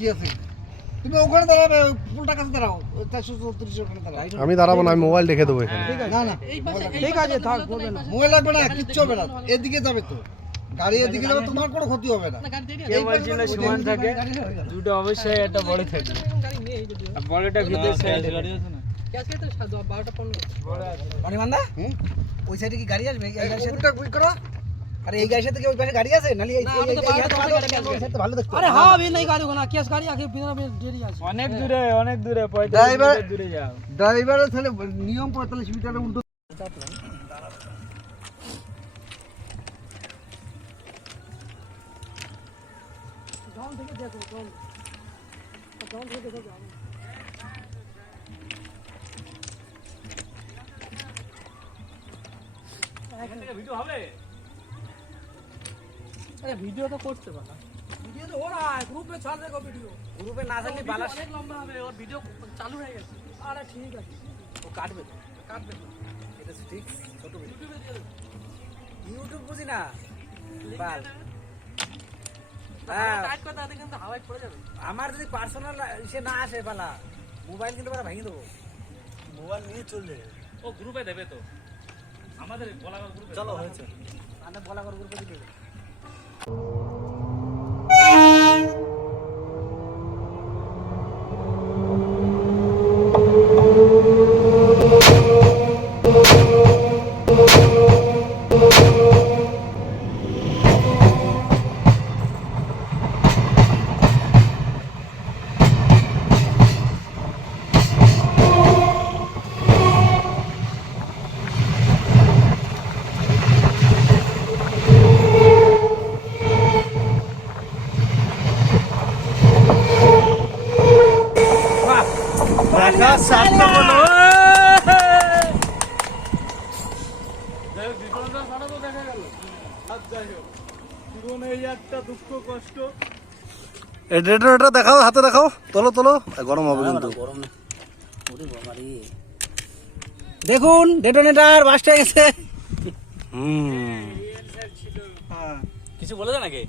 আছে? তুমি ওখানে দাঁড়াবে ফুলটা কাছে দাঁড়াও। চারশো চৌত্রিশ ওখানে দাঁড়াও। আমি দাঁড়াবো না আমি মোবাইল রেখে দেবো এখানে। না না। ঠিক আছে থাক বলবে না। মোবাইল লাগবে না কিচ্ছু হবে না। এদিকে যাবে তো। গাড়ি এদিকে যাবে তোমার কোনো ক্ষতি হবে না। কে বলছিল সমান থাকে। দুটো অবশ্যই একটা বড় থাকে। বড়টা ভিতর সাইডে অনিমান্দা হুম? ওই সাইডে কি গাড়ি আসবে? কুকুরটা করো। আরে এই গাড়ির সাথে কি গাড়ি আছে? নালি ভালো দেখতে। গাড়ি অনেক দূরে অনেক দূরে ড্রাইভার তাহলে নিয়ম 45 মিটারে উল্টো ভিডিও হবে? ভিডিও তো করতে পারা ভিডিও তো ওরা গ্রুপে ছাড় দেখো ভিডিও গ্রুপে না ছাড়লে বালা অনেক লম্বা হবে ওর ভিডিও চালু হয়ে গেছে। আরে ঠিক আছে। ও কাটবে কাটবে এটা ঠিক ছোট ইউটিউব বুঝি না? বাল আমার যদি পার্সোনাল সে না আসে পালা মোবাইল কিন্তু পারা ভেঙে দেবো। মোবাইল নিয়ে চলে ও গ্রুপে দেবে তো। আমাদের বলাগড় গ্রুপে চলো হয়েছে। আমাদের বলাগড় গ্রুপে দেবে। দেখা এটা দেখাও হাতে দেখাও। তোলো তোলো। গরম হবে কিন্তু। বাবা রে। দেখুন ডেটোনেটার বাস্ট হয়ে গেছে হুম। কিছু বলেছে নাকি?